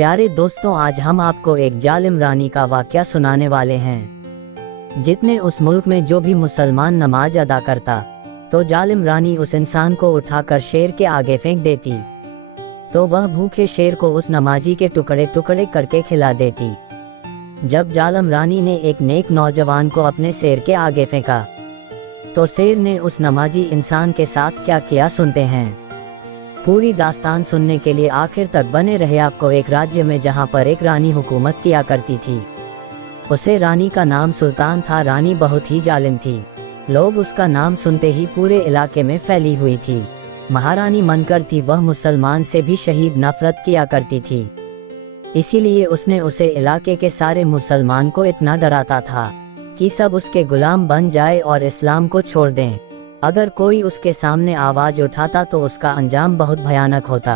प्यारे दोस्तों, आज हम आपको एक जालिम रानी का वाकया सुनाने वाले हैं। जितने उस मुल्क में जो भी मुसलमान नमाज अदा करता तो जालिम रानी उस इंसान को उठाकर शेर के आगे फेंक देती, तो वह भूखे शेर को उस नमाजी के टुकड़े टुकड़े करके खिला देती। जब जालिम रानी ने एक नेक नौजवान को अपने शेर के आगे फेंका तो शेर ने उस नमाजी इंसान के साथ क्या किया, सुनते हैं। पूरी दास्तान सुनने के लिए आखिर तक बने रहे। आपको एक राज्य में जहां पर एक रानी हुकूमत किया करती थी, उसे रानी का नाम सुल्तान था। रानी बहुत ही जालिम थी, लोग उसका नाम सुनते ही पूरे इलाके में फैली हुई थी। महारानी बनकर थी, वह मुसलमान से भी शहीद नफरत किया करती थी। इसीलिए उसने उसे इलाके के सारे मुसलमान को इतना डराता था कि सब उसके गुलाम बन जाए और इस्लाम को छोड़ दें। अगर कोई उसके सामने आवाज उठाता तो उसका अंजाम बहुत भयानक होता।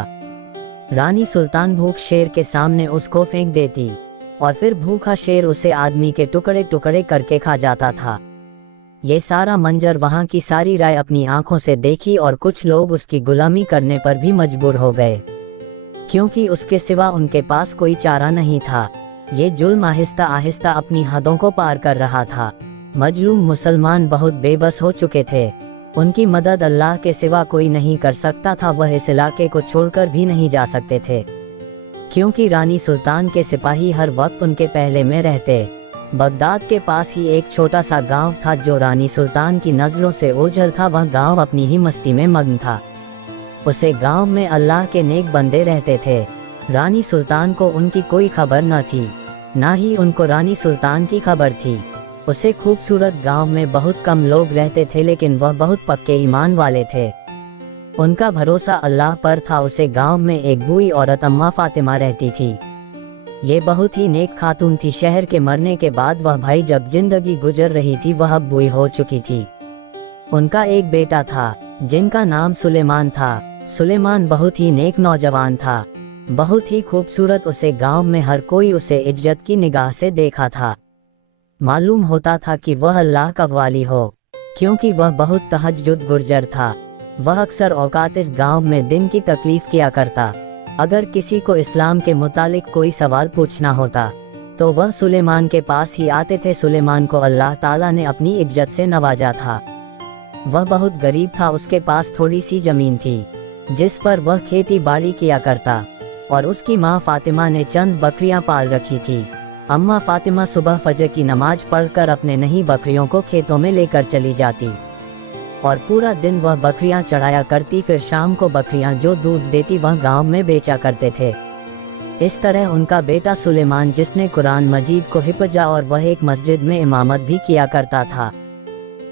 रानी सुल्तान भूख शेर के सामने उसको फेंक देती और फिर भूखा शेर उसे आदमी के टुकड़े टुकड़े करके खा जाता था। ये सारा मंजर वहाँ की सारी राय अपनी आंखों से देखी और कुछ लोग उसकी गुलामी करने पर भी मजबूर हो गए, क्योंकि उसके सिवा उनके पास कोई चारा नहीं था। ये जुल्म आहिस्ता आहिस्ता अपनी हदों को पार कर रहा था। मजलूम मुसलमान बहुत बेबस हो चुके थे, उनकी मदद अल्लाह के सिवा कोई नहीं कर सकता था। वह इस इलाके को छोड़कर भी नहीं जा सकते थे, क्योंकि रानी सुल्तान के सिपाही हर वक्त उनके पहले में रहते। बगदाद के पास ही एक छोटा सा गांव था जो रानी सुल्तान की नजरों से ओझल था। वह गांव अपनी ही मस्ती में मग्न था। उसे गांव में अल्लाह के नेक बंदे रहते थे। रानी सुल्तान को उनकी कोई खबर न थी, ना ही उनको रानी सुल्तान की खबर थी। उसे खूबसूरत गांव में बहुत कम लोग रहते थे, लेकिन वह बहुत पक्के ईमान वाले थे। उनका भरोसा अल्लाह पर था। उसे गांव में एक बूढ़ी औरत अम्मा फातिमा रहती थी। ये बहुत ही नेक खातून थी। शहर के मरने के बाद वह भाई जब जिंदगी गुजर रही थी, वह अब बूढ़ी हो चुकी थी। उनका एक बेटा था जिनका नाम सुलेमान था। सुलेमान बहुत ही नेक नौजवान था, बहुत ही खूबसूरत। उसे गांव में हर कोई उसे इज्जत की निगाह से देखा था। मालूम होता था कि वह अल्लाह का वाली हो, क्योंकि वह बहुत तहज्जुद गुर्जर था। वह अक्सर औकात इस गांव में दिन की तकलीफ किया करता। अगर किसी को इस्लाम के मुतालिक कोई सवाल पूछना होता तो वह सुलेमान के पास ही आते थे। सुलेमान को अल्लाह ताला ने अपनी इज्जत से नवाजा था। वह बहुत गरीब था। उसके पास थोड़ी सी जमीन थी जिस पर वह खेती बाड़ी किया करता, और उसकी माँ फातिमा ने चंद बकरियां पाल रखी थी। अम्मा फातिमा सुबह फजर की नमाज पढ़कर अपने नई बकरियों को खेतों में लेकर चली जाती और पूरा दिन वह बकरियां चढ़ाया करती। फिर शाम को बकरियां जो दूध देती वह गांव में बेचा करते थे। इस तरह उनका बेटा सुलेमान, जिसने कुरान मजीद को हिफजा और वह एक मस्जिद में इमामत भी किया करता था।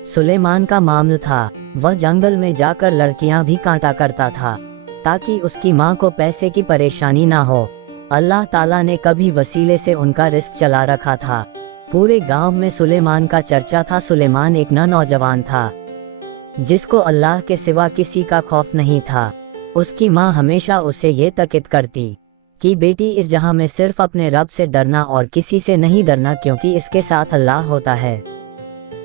सुलेमान का मामला था, वह जंगल में जाकर लड़कियां भी काटा करता था ताकि उसकी माँ को पैसे की परेशानी ना हो। अल्लाह ताला ने कभी वसीले से उनका रिस्क चला रखा था। पूरे गांव में सुलेमान का चर्चा था। सुलेमान एक नौजवान था जिसको अल्लाह के सिवा किसी का खौफ नहीं था। उसकी माँ हमेशा उसे ये ताकीद करती कि बेटी, इस जहां में सिर्फ अपने रब से डरना और किसी से नहीं डरना, क्योंकि इसके साथ अल्लाह होता है,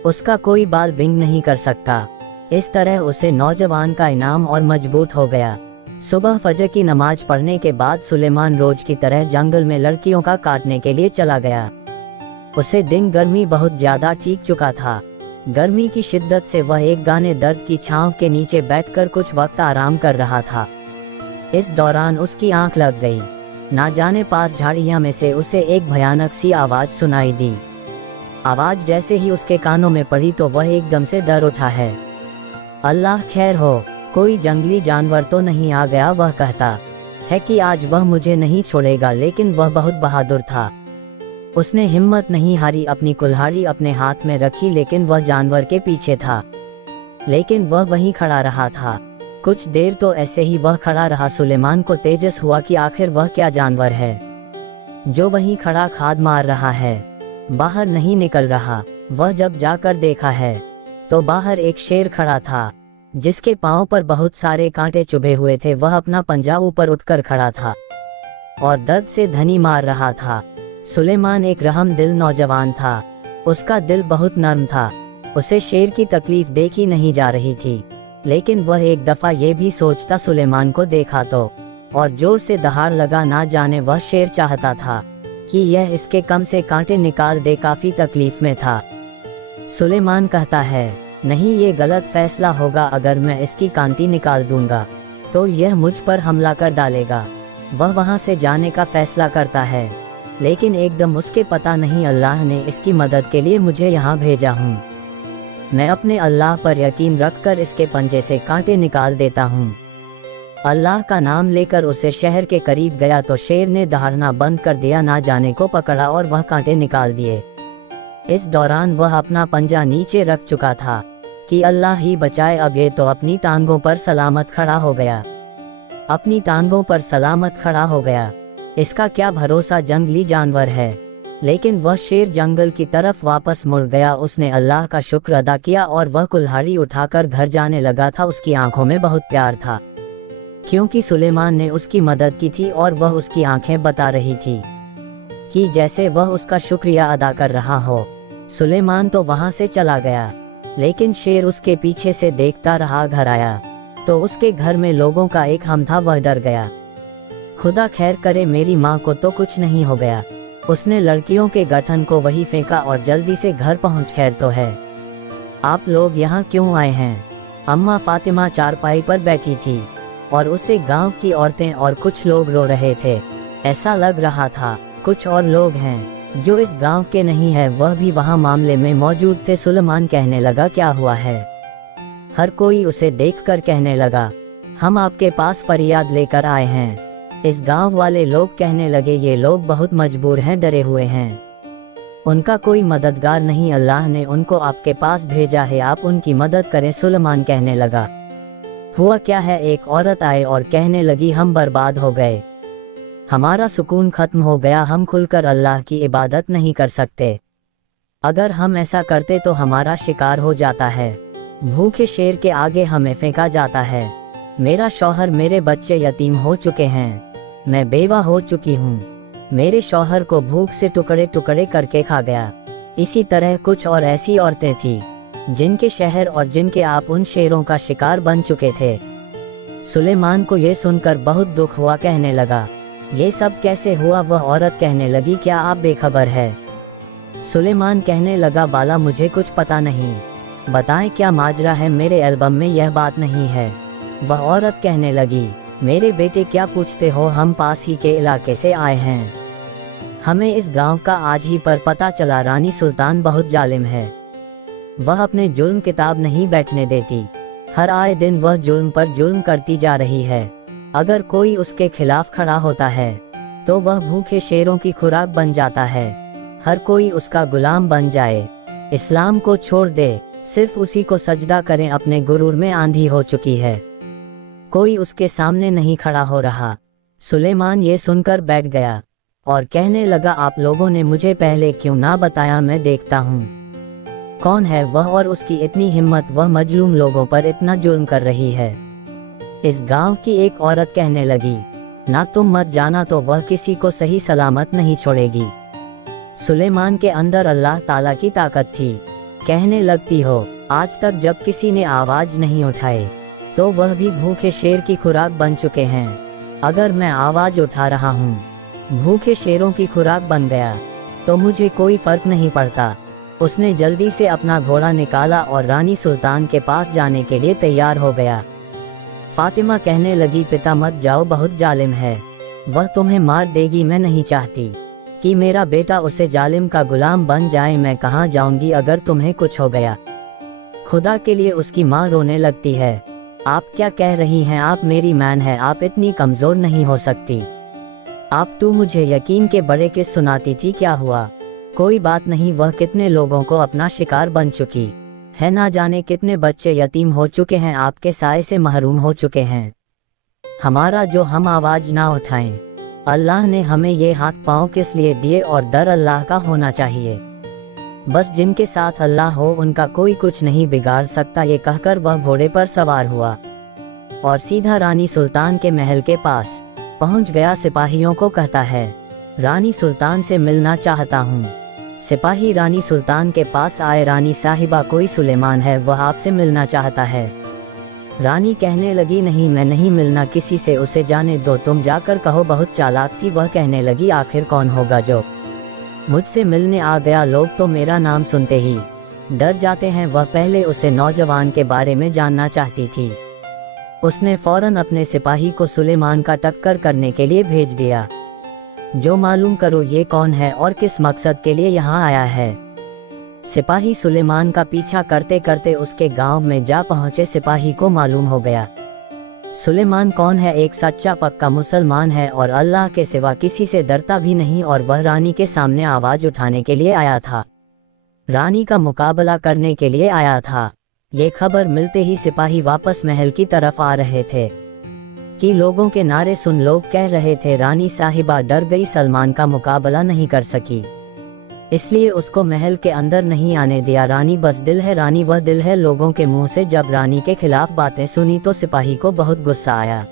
उसका कोई बाल बिंग नहीं कर सकता। इस तरह उसे नौजवान का इनाम और मजबूत हो गया। सुबह फजर की नमाज पढ़ने के बाद सुलेमान रोज की तरह जंगल में लड़कियों का काटने के लिए चला गया। उसे दिन गर्मी बहुत ज्यादा ठीक चुका था। गर्मी की शिद्दत से वह एक गाने दर्द की छांव के नीचे बैठकर कुछ वक्त आराम कर रहा था। इस दौरान उसकी आंख लग गई। ना जाने पास झाड़ियां में से उसे एक भयानक सी आवाज सुनाई दी। आवाज जैसे ही उसके कानों में पड़ी तो वह एकदम से डर उठा। है अल्लाह खैर हो, कोई जंगली जानवर तो नहीं आ गया? वह कहता है कि आज वह मुझे नहीं छोड़ेगा। लेकिन वह बहुत बहादुर था। उसने हिम्मत नहीं हारी, अपनी कुल्हाड़ी अपने हाथ में रखी, लेकिन वह जानवर के पीछे था। लेकिन वह वहीं खड़ा रहा था। कुछ देर तो ऐसे ही वह खड़ा रहा। सुलेमान को तेजस हुआ कि आखिर वह क्या जानवर है जो वहीं खड़ा खाद मार रहा है, बाहर नहीं निकल रहा। वह जब जाकर देखा है तो बाहर एक शेर खड़ा था जिसके पांव पर बहुत सारे कांटे चुभे हुए थे। वह अपना पंजा ऊपर उठकर खड़ा था और दर्द से धनी मार रहा था। सुलेमान एक रहम दिल नौजवान था। उसका दिल बहुत नर्म था। उसे शेर की तकलीफ देखी नहीं जा रही थी, लेकिन वह एक दफा ये भी सोचता, सुलेमान को देखा तो और जोर से दहाड़ लगा। ना जाने वह शेर चाहता था कि यह इसके कम से कांटे निकाल दे, काफी तकलीफ में था। सुलेमान कहता है, नहीं, ये गलत फैसला होगा। अगर मैं इसकी कांटी निकाल दूंगा तो यह मुझ पर हमला कर डालेगा। वह वहां से जाने का फैसला करता है, लेकिन एकदम उसके पता नहीं, अल्लाह ने इसकी मदद के लिए मुझे यहाँ भेजा हूँ। मैं अपने अल्लाह पर यकीन रखकर इसके पंजे से कांटे निकाल देता हूँ। अल्लाह का नाम लेकर उसे शहर के करीब गया तो शेर ने दहाड़ना बंद कर दिया। ना जाने को पकड़ा और वह कांटे निकाल दिए। इस दौरान वह अपना पंजा नीचे रख चुका था कि अल्लाह ही बचाए, अब ये तो अपनी टांगों पर सलामत खड़ा हो गया। अपनी टांगों पर सलामत खड़ा हो गया। इसका क्या भरोसा, जंगली जानवर है। लेकिन वह शेर जंगल की तरफ वापस मुड़ गया। उसने अल्लाह का शुक्र अदा किया और वह कुल्हाड़ी उठाकर घर जाने लगा था। उसकी आंखों में बहुत प्यार था, क्योंकि सुलेमान ने उसकी मदद की थी और वह उसकी आंखें बता रही थी कि जैसे वह उसका शुक्रिया अदा कर रहा हो। सुलेमान तो वहां से चला गया, लेकिन शेर उसके पीछे से देखता रहा। घर आया तो उसके घर में लोगों का एक हम था। वह डर गया, खुदा खैर करे, मेरी माँ को तो कुछ नहीं हो गया। उसने लड़कियों के गठन को वही फेंका और जल्दी से घर पहुंच, खैर तो है, आप लोग यहाँ क्यों आए हैं? अम्मा फातिमा चारपाई पर बैठी थी और उसे गांव की औरतें और कुछ लोग रो रहे थे। ऐसा लग रहा था कुछ और लोग हैं जो इस गांव के नहीं है, वह भी वहां मामले में मौजूद थे। सुलेमान कहने लगा, क्या हुआ है? हर कोई उसे देखकर कहने लगा, हम आपके पास फरियाद लेकर आए हैं। इस गांव वाले लोग कहने लगे, ये लोग बहुत मजबूर हैं, डरे हुए हैं, उनका कोई मददगार नहीं। अल्लाह ने उनको आपके पास भेजा है, आप उनकी मदद करें। सुलेमान कहने लगा, हुआ क्या है? एक औरत आए और कहने लगी, हम बर्बाद हो गए, हमारा सुकून खत्म हो गया, हम खुलकर अल्लाह की इबादत नहीं कर सकते। अगर हम ऐसा करते तो हमारा शिकार हो जाता है, भूखे शेर के आगे हमें फेंका जाता है। मेरा शौहर, मेरे बच्चे यतीम हो चुके हैं, मैं बेवा हो चुकी हूँ, मेरे शौहर को भूख से टुकड़े टुकड़े करके खा गया। इसी तरह कुछ और ऐसी औरतें थी जिनके शहर और जिनके आप उन शेरों का शिकार बन चुके थे। सुलेमान को ये सुनकर बहुत दुख हुआ, कहने लगा, ये सब कैसे हुआ? वह औरत कहने लगी, क्या आप बेखबर है? सुलेमान कहने लगा, बाला मुझे कुछ पता नहीं, बताएं क्या माजरा है, मेरे एल्बम में यह बात नहीं है। वह औरत कहने लगी, मेरे बेटे क्या पूछते हो, हम पास ही के इलाके से आए हैं, हमें इस गांव का आज ही पर पता चला। रानी सुल्तान बहुत जालिम है, वह अपने जुल्म किताब नहीं बैठने देती, हर आए दिन वह जुल्म पर जुल्म करती जा रही है। अगर कोई उसके खिलाफ खड़ा होता है तो वह भूखे शेरों की खुराक बन जाता है, हर कोई उसका गुलाम बन जाए, इस्लाम को छोड़ दे, सिर्फ उसी को सजदा करें, अपने गुरूर में आंधी हो चुकी है, कोई उसके सामने नहीं खड़ा हो रहा। सुलेमान ये सुनकर बैठ गया और कहने लगा, आप लोगों ने मुझे पहले क्यों ना बताया, मैं देखता हूँ कौन है वह और उसकी इतनी हिम्मत, वह मजलूम लोगों पर इतना जुल्म कर रही है। इस गांव की एक औरत कहने लगी, ना तुम मत जाना तो वह किसी को सही सलामत नहीं छोड़ेगी। सुलेमान के अंदर अल्लाह ताला की ताकत थी। कहने लगती हो, आज तक जब किसी ने आवाज नहीं उठाए तो वह भी भूखे शेर की खुराक बन चुके हैं। अगर मैं आवाज उठा रहा हूँ, भूखे शेरों की खुराक बन गया तो मुझे कोई फर्क नहीं पड़ता। उसने जल्दी से अपना घोड़ा निकाला और रानी सुल्तान के पास जाने के लिए तैयार हो गया। फातिमा कहने लगी, पिता मत जाओ, बहुत जालिम है, वह तुम्हें मार देगी, मैं नहीं चाहती कि मेरा बेटा उसे जालिम का गुलाम बन जाए, मैं कहाँ जाऊंगी अगर तुम्हें कुछ हो गया। खुदा के लिए उसकी माँ रोने लगती है, आप क्या कह रही हैं, आप मेरी मैन है, आप इतनी कमजोर नहीं हो सकती, आप तो मुझे यकीन के बड़े किस सुनाती थी, क्या हुआ? कोई बात नहीं, वह कितने लोगों को अपना शिकार बन चुकी है, ना जाने कितने बच्चे यतीम हो चुके हैं, आपके साए से महरूम हो चुके हैं, हमारा जो हम आवाज ना उठाएं। अल्लाह ने हमें ये हाथ पांव किस लिए दिए और दर अल्लाह का होना चाहिए, बस जिनके साथ अल्लाह हो उनका कोई कुछ नहीं बिगाड़ सकता। ये कहकर वह घोड़े पर सवार हुआ और सीधा रानी सुल्तान के महल के पास पहुंच गया। सिपाहियों को कहता है, रानी सुल्तान से मिलना चाहता हूँ। सिपाही रानी सुल्तान के पास आए, रानी साहिबा कोई सुलेमान है, वह आपसे मिलना चाहता है। रानी कहने लगी, नहीं, मैं नहीं मिलना किसी से, उसे जाने दो, तुम जाकर कहो। बहुत चालाक थी वह। कहने लगी, आखिर कौन होगा जो मुझसे मिलने आ गया? लोग तो मेरा नाम सुनते ही डर जाते हैं। वह पहले उसे नौजवान के बारे में जानना चाहती थी। उसने फौरन अपने सिपाही को सुलेमान का टक्कर करने के लिए भेज दिया, जो मालूम करो ये कौन है और किस मकसद के लिए यहाँ आया है। सिपाही सुलेमान का पीछा करते करते उसके गांव में जा पहुंचे। सिपाही को मालूम हो गया सुलेमान कौन है, एक सच्चा पक्का मुसलमान है और अल्लाह के सिवा किसी से डरता भी नहीं, और वह रानी के सामने आवाज उठाने के लिए आया था, रानी का मुकाबला करने के लिए आया था। ये खबर मिलते ही सिपाही वापस महल की तरफ आ रहे थे कि लोगों के नारे सुन लोग कह रहे थे, रानी साहिबा डर गई, सलमान का मुकाबला नहीं कर सकी, इसलिए उसको महल के अंदर नहीं आने दिया। रानी बस दिल है, रानी वह दिल है। लोगों के मुंह से जब रानी के खिलाफ बातें सुनी तो सिपाही को बहुत गुस्सा आया।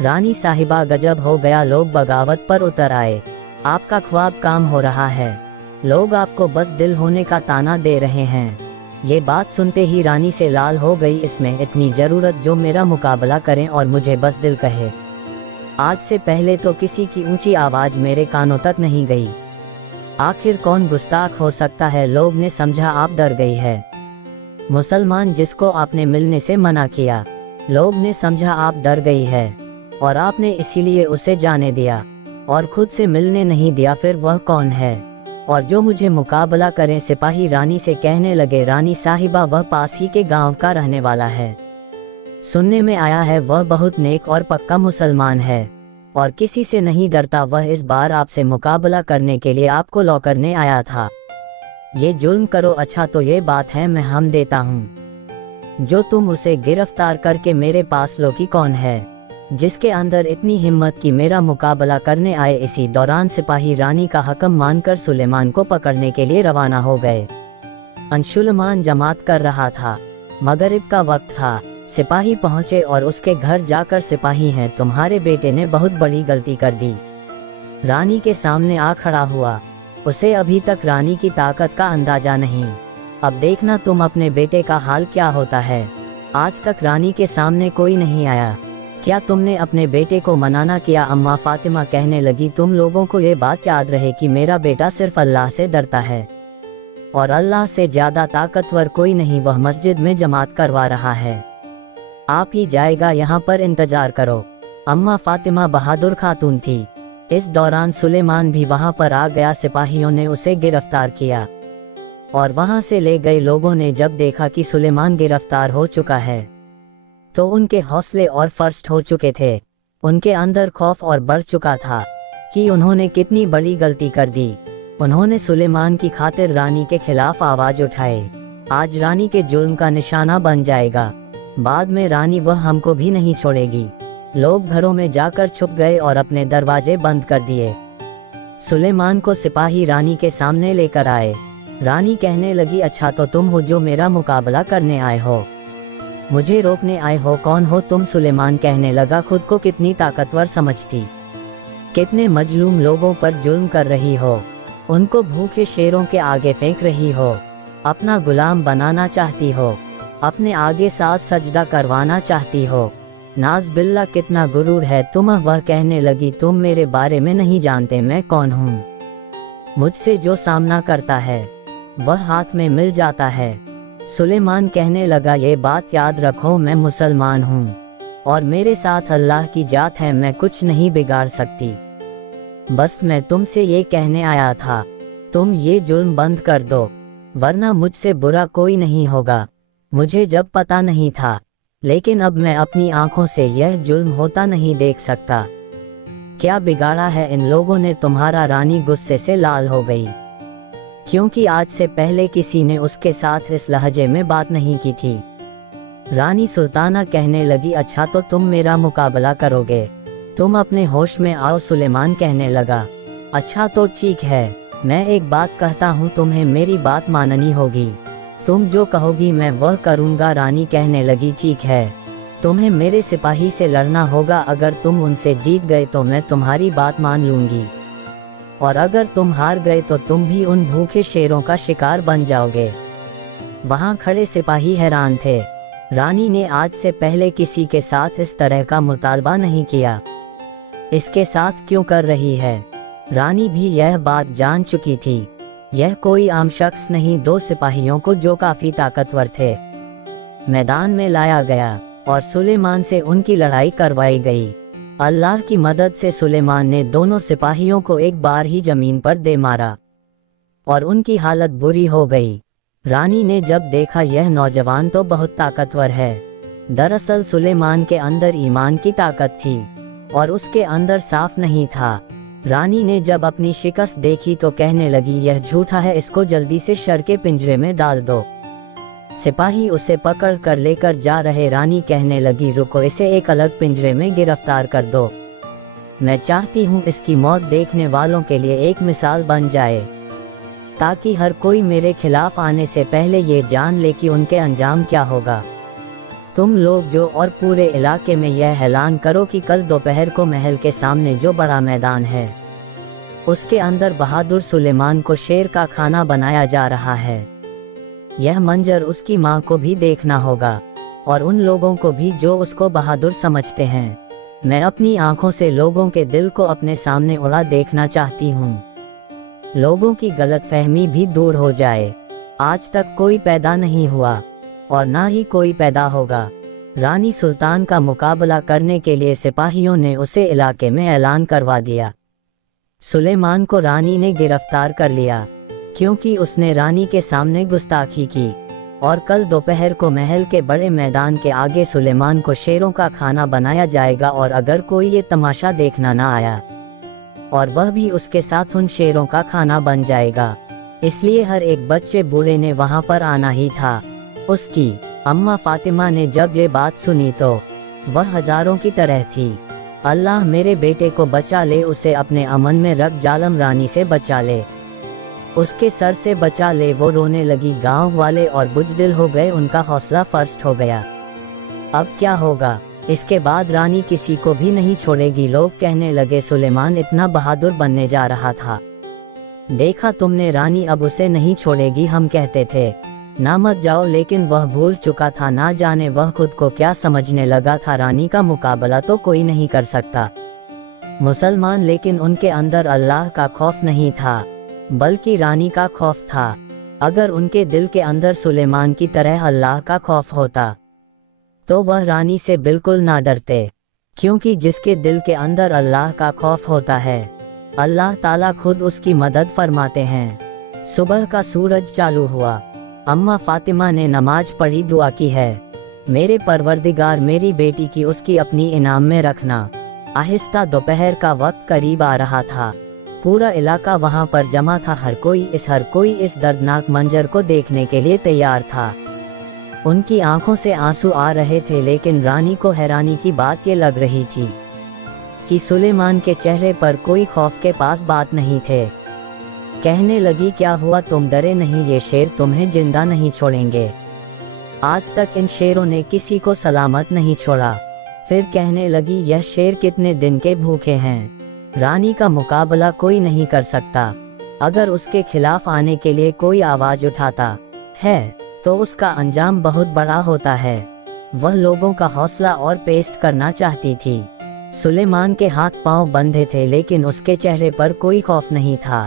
रानी साहिबा गजब हो गया, लोग बगावत पर उतर आए, आपका ख्वाब काम हो रहा है, लोग आपको बस दिल होने का ताना दे रहे हैं। ये बात सुनते ही रानी से लाल हो गई, इसमें इतनी जरूरत जो मेरा मुकाबला करें और मुझे बस दिल कहे। आज से पहले तो किसी की ऊंची आवाज मेरे कानों तक नहीं गई, आखिर कौन गुस्ताख हो सकता है। लोग ने समझा आप डर गई है, मुसलमान जिसको आपने मिलने से मना किया, लोग ने समझा आप डर गई है और आपने इसीलिए उसे जाने दिया और खुद से मिलने नहीं दिया। फिर वह कौन है और जो मुझे मुकाबला करें? सिपाही रानी से कहने लगे, रानी साहिबा वह पास ही के गांव का रहने वाला है, सुनने में आया है वह बहुत नेक और पक्का मुसलमान है और किसी से नहीं डरता। वह इस बार आपसे मुकाबला करने के लिए आपको लॉ करने आया था। ये जुल्म करो। अच्छा तो ये बात है, मैं हम देता हूँ जो तुम उसे गिरफ्तार करके मेरे पास लो कि कौन है जिसके अंदर इतनी हिम्मत कि मेरा मुकाबला करने आए। इसी दौरान सिपाही रानी का हुक्म मानकर सुलेमान को पकड़ने के लिए रवाना हो गए। सुलेमान जमात कर रहा था, मगरिब का वक्त था। सिपाही पहुंचे और उसके घर जाकर, सिपाही हैं, तुम्हारे बेटे ने बहुत बड़ी गलती कर दी। रानी के सामने आ खड़ा हुआ, उसे अभी तक रानी की ताकत का अंदाजा नहीं, अब देखना तुम अपने बेटे का हाल क्या होता है। आज तक रानी के सामने कोई नहीं आया, क्या तुमने अपने बेटे को मनाना किया? अम्मा फातिमा कहने लगी, तुम लोगों को ये बात याद रहे कि मेरा बेटा सिर्फ अल्लाह से डरता है और अल्लाह से ज्यादा ताकतवर कोई नहीं। वह मस्जिद में जमात करवा रहा है, आप ही जाएगा, यहाँ पर इंतजार करो। अम्मा फातिमा बहादुर खातून थी। इस दौरान सुलेमान भी वहाँ पर आ गया। सिपाहियों ने उसे गिरफ्तार किया और वहाँ से ले गए। लोगों ने जब देखा कि सुलेमान गिरफ्तार हो चुका है तो उनके हौसले और फर्स्ट हो चुके थे। उनके अंदर खौफ और बढ़ चुका था कि उन्होंने कितनी बड़ी गलती कर दी। उन्होंने सुलेमान की खातिर रानी के खिलाफ आवाज उठाए, आज रानी के जुल्म का निशाना बन जाएगा, बाद में रानी वह हमको भी नहीं छोड़ेगी। लोग घरों में जाकर छुप गए और अपने दरवाजे बंद कर दिए। सुलेमान को सिपाही रानी के सामने लेकर आए। रानी कहने लगी, अच्छा तो तुम हो जो मेरा मुकाबला करने आए हो, मुझे रोकने आए हो, कौन हो तुम? सुलेमान कहने लगा, खुद को कितनी ताकतवर समझती, कितने मजलूम लोगों पर जुल्म कर रही हो, उनको भूखे शेरों के आगे फेंक रही हो, अपना गुलाम बनाना चाहती हो, अपने आगे साज सजदा करवाना चाहती हो, नाज बिल्ला कितना गुरूर है तुम। वह कहने लगी, तुम मेरे बारे में नहीं जानते मैं कौन हूँ, मुझसे जो सामना करता है वह हाथ में मिल जाता है। सुलेमान कहने लगा, ये बात याद रखो, मैं मुसलमान हूँ और मेरे साथ अल्लाह की जात है, मैं कुछ नहीं बिगाड़ सकती, बस मैं तुमसे ये कहने आया था, तुम ये जुल्म बंद कर दो वरना मुझसे बुरा कोई नहीं होगा। मुझे जब पता नहीं था, लेकिन अब मैं अपनी आंखों से यह जुल्म होता नहीं देख सकता। क्या बिगाड़ा है इन लोगों ने तुम्हारा? रानी गुस्से से लाल हो गई, क्योंकि आज से पहले किसी ने उसके साथ इस लहजे में बात नहीं की थी। रानी सुल्ताना कहने लगी, अच्छा तो तुम मेरा मुकाबला करोगे, तुम अपने होश में आओ। सुलेमान कहने लगा, अच्छा तो ठीक है, मैं एक बात कहता हूँ, तुम्हें मेरी बात माननी होगी, तुम जो कहोगी मैं वह करूँगा। रानी कहने लगी, ठीक है, तुम्हें मेरे सिपाही से लड़ना होगा, अगर तुम उनसे जीत गए तो मैं तुम्हारी बात मान लूंगी और अगर तुम हार गए तो तुम भी उन भूखे शेरों का शिकार बन जाओगे। वहाँ खड़े सिपाही हैरान थे, رانی نے آج سے پہلے کسی کے ساتھ اس طرح کا مطالبہ نہیں کیا، اس کے ساتھ کیوں کر رہی ہے؟ رانی بھی یہ بات جان چکی تھی، یہ کوئی عام شخص نہیں، 2 سپاہیوں کو جو کافی طاقتور تھے میدان میں لایا گیا اور سلیمان سے ان کی لڑائی کروائی گئی۔ اللہ کی مدد سے سلیمان نے دونوں سپاہیوں کو ایک بار ہی زمین پر دے مارا اور ان کی حالت بری ہو گئی۔ رانی نے جب دیکھا یہ نوجوان تو بہت طاقتور ہے، دراصل سلیمان کے اندر ایمان کی طاقت تھی اور اس کے اندر صاف نہیں تھا۔ رانی نے جب اپنی شکست دیکھی تو کہنے لگی یہ جھوٹا ہے، اس کو جلدی سے شر کے پنجرے میں ڈال دو۔ سپاہی اسے پکڑ کر لے کر جا رہے، رانی کہنے لگی رکو، اسے ایک الگ پنجرے میں گرفتار کر دو، میں چاہتی ہوں اس کی موت دیکھنے والوں کے لیے ایک مثال بن جائے، تاکہ ہر کوئی میرے خلاف آنے سے پہلے یہ جان لے کہ ان کے انجام کیا ہوگا۔ تم لوگ جو اور پورے علاقے میں یہ اعلان کرو کہ کل دوپہر کو محل کے سامنے جو بڑا میدان ہے اس کے اندر بہادر سلیمان کو شیر کا کھانا بنایا جا رہا ہے۔ یہ منظر اس کی ماں کو بھی دیکھنا ہوگا اور ان لوگوں کو بھی جو اس کو بہادر سمجھتے ہیں۔ میں اپنی آنکھوں سے لوگوں کے دل کو اپنے سامنے اڑا دیکھنا چاہتی ہوں، لوگوں کی غلط فہمی بھی دور ہو جائے۔ آج تک کوئی پیدا نہیں ہوا اور نہ ہی کوئی پیدا ہوگا۔ رانی سلطان کا مقابلہ کرنے کے لیے سپاہیوں نے اسے علاقے میں اعلان کروا دیا۔ سلیمان کو رانی نے گرفتار کر لیا کیونکہ اس نے رانی کے سامنے گستاخی کی، اور کل دوپہر کو محل کے بڑے میدان کے آگے سلیمان کو شیروں کا کھانا بنایا جائے گا، اور اگر کوئی یہ تماشا دیکھنا نہ آیا اور وہ بھی اس کے ساتھ ان شیروں کا کھانا بن جائے گا۔ اس لیے ہر ایک بچے بوڑھے نے وہاں پر آنا ہی تھا۔ اس کی اماں فاطمہ نے جب یہ بات سنی تو وہ ہزاروں کی طرح تھی، اللہ میرے بیٹے کو بچا لے، اسے اپنے امن میں رکھ، ظالم رانی سے بچا لے، اس کے سر سے بچا لے۔ وہ رونے لگی، گاؤں والے اور بزدل ہو گئے، ان کا حوصلہ فرسٹ ہو گیا۔ اب کیا ہوگا؟ اس کے بعد رانی کسی کو بھی نہیں چھوڑے گی۔ لوگ کہنے لگے سلیمان اتنا بہادر بننے جا رہا تھا، دیکھا تم نے، رانی اب اسے نہیں چھوڑے گی، ہم کہتے تھے نہ مت جاؤ، لیکن وہ بھول چکا تھا، نہ جانے وہ خود کو کیا سمجھنے لگا تھا۔ رانی کا مقابلہ تو کوئی نہیں کر سکتا مسلمان، لیکن ان کے اندر اللہ کا خوف نہیں تھا بلکہ رانی کا خوف تھا۔ اگر ان کے دل کے اندر سلیمان کی طرح اللہ کا خوف ہوتا تو وہ رانی سے بالکل نہ ڈرتے، کیونکہ جس کے دل کے اندر اللہ کا خوف ہوتا ہے اللہ تعالیٰ خود اس کی مدد فرماتے ہیں۔ صبح کا سورج چالو ہوا، اماں فاطمہ نے نماز پڑھی، دعا کی ہے، میرے پروردگار میری بیٹی کی اس کی اپنی انعام میں رکھنا۔ آہستہ دوپہر کا وقت قریب آ رہا تھا، پورا علاقہ وہاں پر جمع تھا، ہر کوئی اس دردناک منظر کو دیکھنے کے لیے تیار تھا۔ ان کی آنکھوں سے آنسو آ رہے تھے، لیکن رانی کو حیرانی کی بات یہ لگ رہی تھی کہ سلیمان کے چہرے پر کوئی خوف کے پاس بات نہیں تھے۔ کہنے لگی کیا ہوا، تم ڈرے نہیں، یہ شیر تمہیں زندہ نہیں چھوڑیں گے، آج تک ان شیروں نے کسی کو سلامت نہیں چھوڑا۔ پھر کہنے لگی یہ شیر کتنے دن کے بھوکے ہیں، رانی کا مقابلہ کوئی نہیں کر سکتا، اگر اس کے خلاف آنے کے لیے کوئی آواز اٹھاتا ہے تو اس کا انجام بہت بڑا ہوتا ہے۔ وہ لوگوں کا حوصلہ اور پیسٹ کرنا چاہتی تھی۔ سلیمان کے ہاتھ پاؤں بندھے تھے، لیکن اس کے چہرے پر کوئی خوف نہیں تھا۔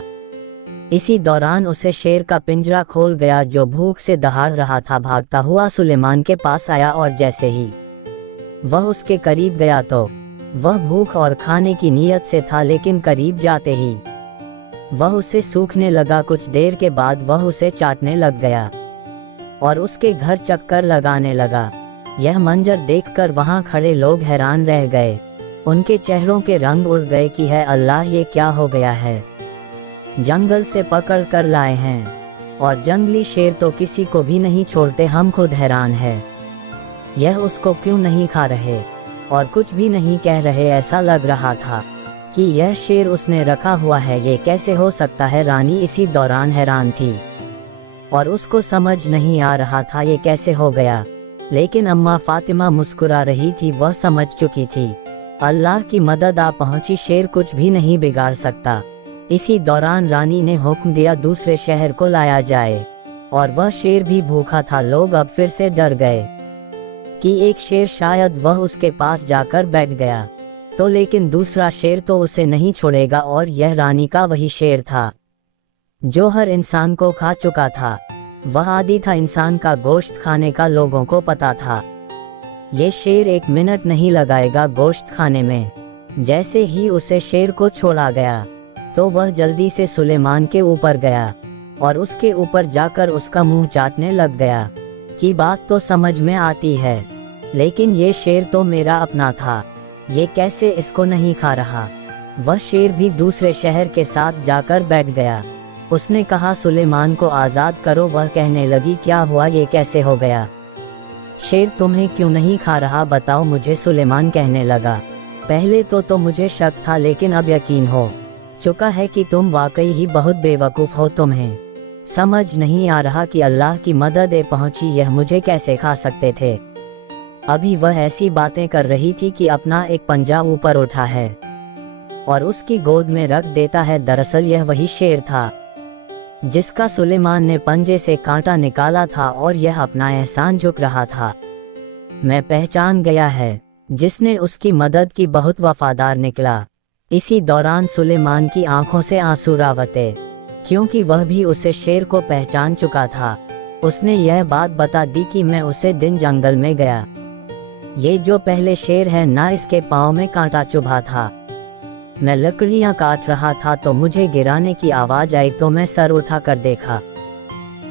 اسی دوران اسے شیر کا پنجرہ کھول گیا جو بھوک سے دہاڑ رہا تھا، بھاگتا ہوا سلیمان کے پاس آیا، اور جیسے ہی وہ اس کے قریب گیا تو وہ بھوک اور کھانے کی نیت سے تھا، لیکن قریب جاتے ہی وہ اسے سوکھنے لگا۔ کچھ دیر کے بعد وہ اسے چاٹنے لگ گیا اور اس کے گھر چکر لگانے لگا۔ یہ منظر دیکھ کر وہاں کھڑے لوگ حیران رہ گئے، ان کے چہروں کے رنگ اڑ گئے کہ ہے اللہ یہ کیا ہو گیا ہے، جنگل سے پکڑ کر لائے ہیں اور جنگلی شیر تو کسی کو بھی نہیں چھوڑتے، ہم خود حیران ہیں، یہ اس کو کیوں نہیں کھا رہے اور کچھ بھی نہیں کہہ رہے، ایسا لگ رہا تھا کہ یہ شیر اس نے رکھا ہوا ہے، یہ کیسے ہو سکتا ہے۔ رانی اسی دوران حیران تھی اور اس کو سمجھ نہیں آ رہا تھا یہ کیسے ہو گیا، لیکن اماں فاطمہ مسکرا رہی تھی، وہ سمجھ چکی تھی اللہ کی مدد آ پہنچی، شیر کچھ بھی نہیں بگاڑ سکتا۔ اسی دوران رانی نے حکم دیا دوسرے شہر کو لایا جائے، اور وہ شیر بھی بھوکا تھا۔ لوگ اب پھر سے ڈر گئے، कि एक शेर शायद वह उसके पास जाकर बैठ गया तो, लेकिन दूसरा शेर तो उसे नहीं छोड़ेगा, और यह रानी का वही शेर था जो हर इंसान को खा चुका था। वह आदी था इंसान का गोश्त खाने का, लोगों को पता था ये शेर 1 मिनट नहीं लगाएगा गोश्त खाने में। जैसे ही उसे शेर को छोड़ा गया तो वह जल्दी से सुलेमान के ऊपर गया और उसके ऊपर जाकर उसका मुंह चाटने लग गया कि बात तो समझ में आती है, लेकिन ये शेर तो मेरा अपना था, ये कैसे इसको नहीं खा रहा। वह शेर भी दूसरे शहर के साथ जाकर बैठ गया। उसने कहा सुलेमान को आज़ाद करो। वह कहने लगी क्या हुआ, ये कैसे हो गया, शेर तुम्हें क्यों नहीं खा रहा, बताओ मुझे। सुलेमान कहने लगा पहले तो मुझे शक था, लेकिन अब यकीन हो चुका है कि तुम वाकई ही बहुत बेवकूफ़ हो। तुम्हें समझ नहीं आ रहा कि अल्लाह की मदद पहुंची, यह मुझे कैसे खा सकते थे। अभी वह ऐसी बातें कर रही थी कि अपना एक पंजा ऊपर उठा है और उसकी गोद में रख देता है। दरअसल यह वही शेर था जिसका सुलेमान ने पंजे से कांटा निकाला था, और यह अपना एहसान झुक रहा था। मैं पहचान गया है, जिसने उसकी मदद की बहुत वफादार निकला। इसी दौरान सुलेमान की आंखों से आंसू रावते, क्योंकि वह भी उसे शेर को पहचान चुका था। उसने यह बात बता दी कि मैं उसे दिन जंगल में गया, ये जो पहले शेर है ना, इसके पाँव में कांटा चुभा था। मैं लकड़ियां काट रहा था तो मुझे गिराने की आवाज आई, तो मैं सर उठाकर देखा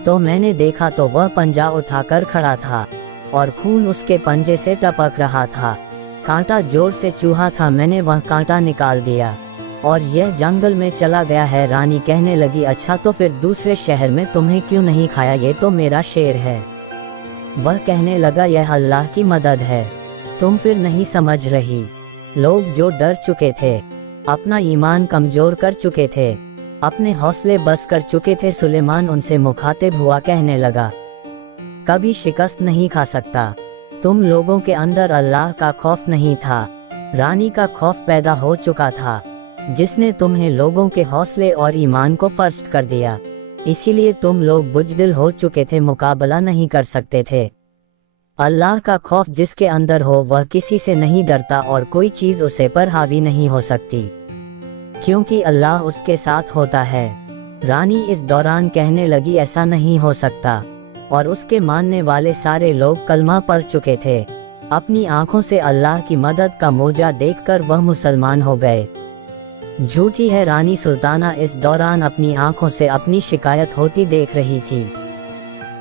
तो मैंने देखा तो वह पंजा उठाकर खड़ा था और खून उसके पंजे से टपक रहा था। कांटा जोर से चूहा था, मैंने वह कांटा निकाल दिया और यह जंगल में चला गया है। रानी कहने लगी अच्छा, तो फिर दूसरे शहर में तुम्हें क्यों नहीं खाया, ये तो मेरा शेर है। वह कहने लगा यह अल्लाह की मदद है, तुम फिर नहीं समझ रही। लोग जो डर चुके थे, अपना ईमान कमजोर कर चुके थे, अपने हौसले बस कर चुके थे, सुलेमान उनसे मुखातिब हुआ, कहने लगा कभी शिकस्त नहीं खा सकता। तुम लोगों के अंदर अल्लाह का खौफ नहीं था, रानी का खौफ पैदा हो चुका था, जिसने तुम्हें लोगों के हौसले और ईमान को फर्स्ट कर दिया। इसीलिए तुम लोग बुजदिल हो चुके थे, मुकाबला नहीं कर सकते थे। अल्लाह का खौफ जिसके अंदर हो वह किसी से नहीं डरता और कोई चीज उसे पर हावी नहीं हो सकती, क्योंकि अल्लाह उसके साथ होता है। रानी इस दौरान कहने लगी ऐसा नहीं हो सकता, और उसके मानने वाले सारे लोग कलमा पढ़ चुके थे। अपनी आंखों से अल्लाह की मदद का मोजा देखकर वह मुसलमान हो गए। झूठी है रानी सुल्ताना इस दौरान अपनी आंखों से अपनी शिकायत होती देख रही थी।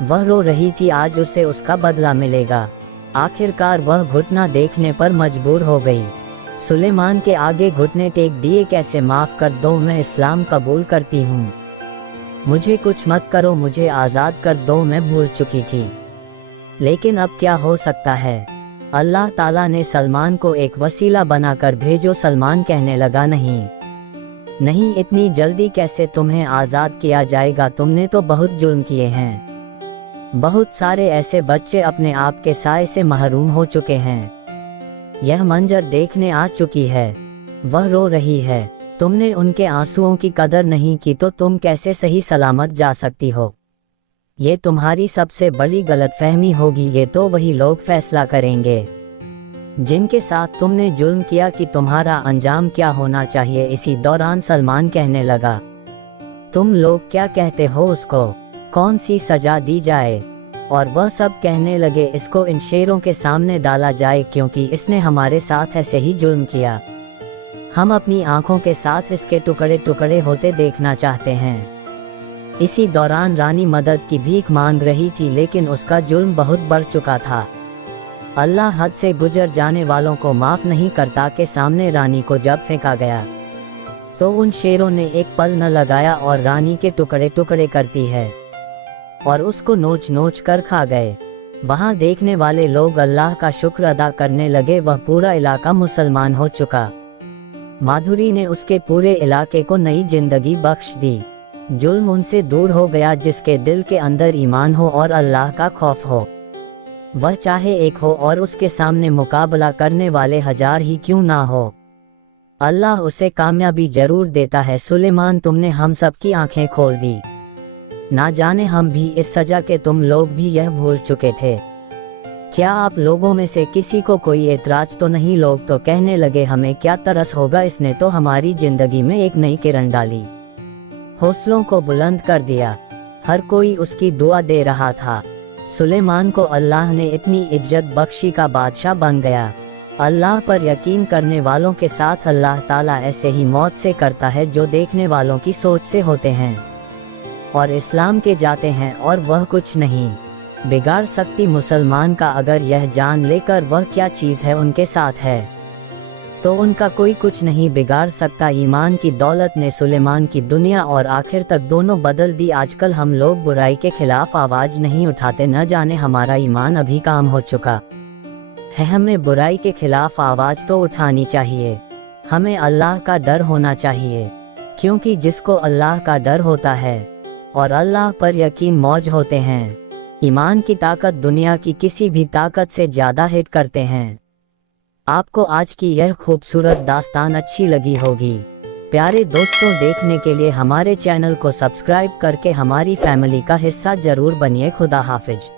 वह रो रही थी, आज उसे उसका बदला मिलेगा। आखिरकार वह घुटना देखने पर मजबूर हो गई। सुलेमान के आगे घुटने टेक दिए, कैसे माफ कर दो, मैं इस्लाम कबूल करती हूँ, मुझे कुछ मत करो, मुझे आज़ाद कर दो, मैं भूल चुकी थी। लेकिन अब क्या हो सकता है, अल्लाह ताला ने सलमान को एक वसीला बनाकर भेजो। सलमान कहने लगा नहीं, इतनी जल्दी कैसे तुम्हें आज़ाद किया जाएगा, तुमने तो बहुत जुल्म किए हैं। बहुत सारे ऐसे बच्चे अपने आप के साए से महरूम हो चुके हैं। यह मंजर देखने आ चुकी है, वह रो रही है, तुमने उनके आंसुओं की कदर नहीं की तो तुम कैसे सही सलामत जा सकती हो। ये तुम्हारी सबसे बड़ी गलतफहमी होगी, ये तो वही लोग फैसला करेंगे जिनके साथ तुमने जुल्म किया कि तुम्हारा अंजाम क्या होना चाहिए। इसी दौरान सलमान कहने लगा तुम लोग क्या कहते हो, उसको कौन सी सजा दी जाए। और वह सब कहने लगे इसको इन शेरों के सामने डाला जाए, क्योंकि इसने हमारे साथ ऐसे ही जुल्म किया। हम अपनी आंखों के साथ इसके टुकड़े टुकड़े होते देखना चाहते हैं। इसी दौरान रानी मदद की भीख मांग रही थी, लेकिन उसका जुल्म बहुत बढ़ चुका था। अल्लाह हद से गुजर जाने वालों को माफ नहीं करता के सामने रानी को जब फेंका गया तो उन शेरों ने एक पल न लगाया और रानी के टुकड़े टुकड़े करती है और उसको नोच नोच कर खा गए। वहां देखने वाले लोग अल्लाह का शुक्र अदा करने लगे, वह पूरा इलाका मुसलमान हो चुका। माधुरी ने उसके पूरे इलाके को नई जिंदगी बख्श दी। जुल्म उनसे दूर हो गया, जिसके दिल के अंदर ईमान हो और अल्लाह का खौफ हो, वह चाहे एक हो और उसके सामने मुकाबला करने वाले 1000 ही क्यों ना हो, अल्लाह उसे कामयाबी जरूर देता है। सुलेमान, तुमने हम सब की आंखें खोल दी, ना जाने हम भी इस सजा के तुम लोग भी यह भूल चुके थे। क्या आप लोगों में से किसी को कोई एतराज तो नहीं? लोग तो कहने लगे हमें क्या तरस होगा, इसने तो हमारी जिंदगी में एक नई किरण डाली, हौसलों को बुलंद कर दिया। हर कोई उसकी दुआ दे रहा था। सुलेमान को अल्लाह ने इतनी इज्जत बख्शी का बादशाह बन गया। अल्लाह पर यकीन करने वालों के साथ अल्लाह ताला ऐसे ही मौत से करता है जो देखने वालों की सोच से होते हैं और इस्लाम के जाते हैं, और वह कुछ नहीं बिगाड़ सकती मुसलमान का। अगर यह जान लेकर वह क्या चीज़ है उनके साथ है, तो उनका कोई कुछ नहीं बिगाड़ सकता। ईमान की दौलत ने सुलेमान की दुनिया और आखिर तक दोनों बदल दी। आजकल हम लोग बुराई के खिलाफ आवाज नहीं उठाते, न जाने हमारा ईमान अभी काम हो चुका है। हमें बुराई के खिलाफ आवाज तो उठानी चाहिए। हमें अल्लाह का डर होना चाहिए, क्योंकि जिसको अल्लाह का डर होता है और अल्लाह पर यकीन मौज होते हैं, ईमान की ताकत दुनिया की किसी भी ताकत से ज्यादा हिट करते हैं। आपको आज की यह खूबसूरत दास्तान अच्छी लगी होगी। प्यारे दोस्तों, देखने के लिए हमारे चैनल को सब्सक्राइब करके हमारी फैमिली का हिस्सा जरूर बनिए। खुदा हाफिज।